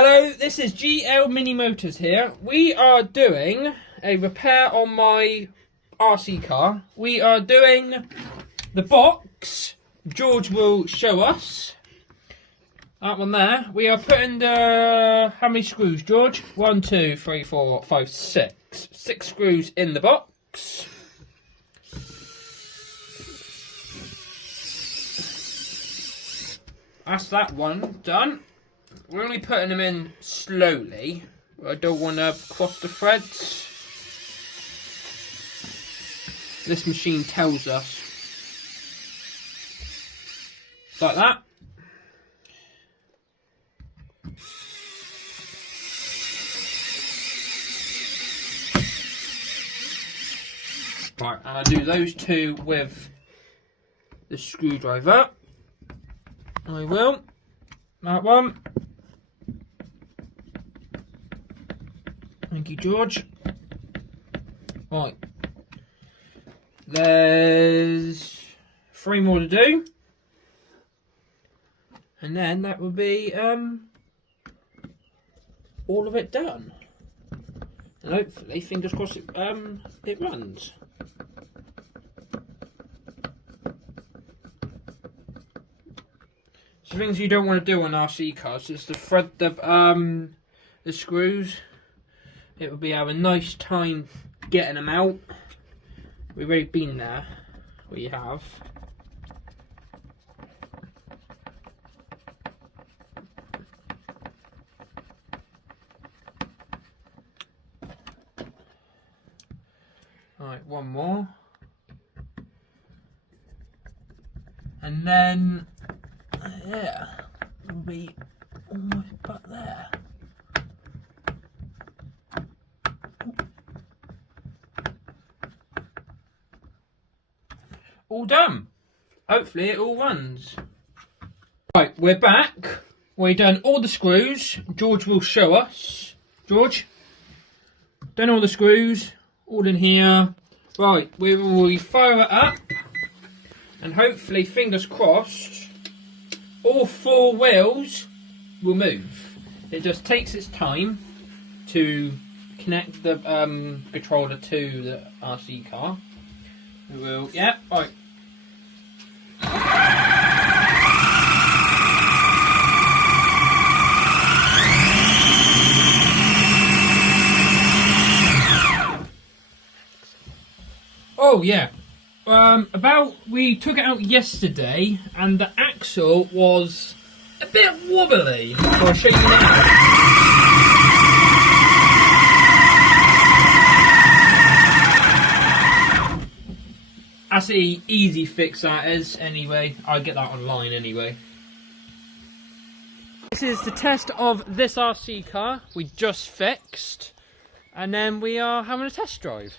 Hello, this is GL Mini Motors here. We are doing a repair on my RC car. We are doing the box. George will show us. That one there. We are putting the... How many screws, George? 1, 2, 3, 4, 5, 6. 6 screws in the box. That's that one done. We're only putting them in slowly. I don't want to cross the threads. This machine tells us. Like that. Right, and I'll do those two with the screwdriver. I will. That one. Thank you, George. Right. There's 3 more to do. And then that will be all of it done. And hopefully, fingers crossed, it runs. So things you don't want to do on RC cars is to thread the screws. It will be have a nice time getting them out. We've already been there. We have. Alright, one more. And then, yeah, we'll be almost back there. All done. Hopefully it all runs. Right, we're back. We've done all the screws. George will show us. George? Done all the screws. All in here. Right, we will fire it up. And hopefully, fingers crossed, all 4 wheels will move. It just takes its time to connect the controller to the RC car. We will, yeah, right. Oh yeah, we took it out yesterday and the axle was a bit wobbly. So I'll show you now. That's an easy fix that is, anyway. I'll get that online anyway. This is the test of this RC car we just fixed. And then we are having a test drive.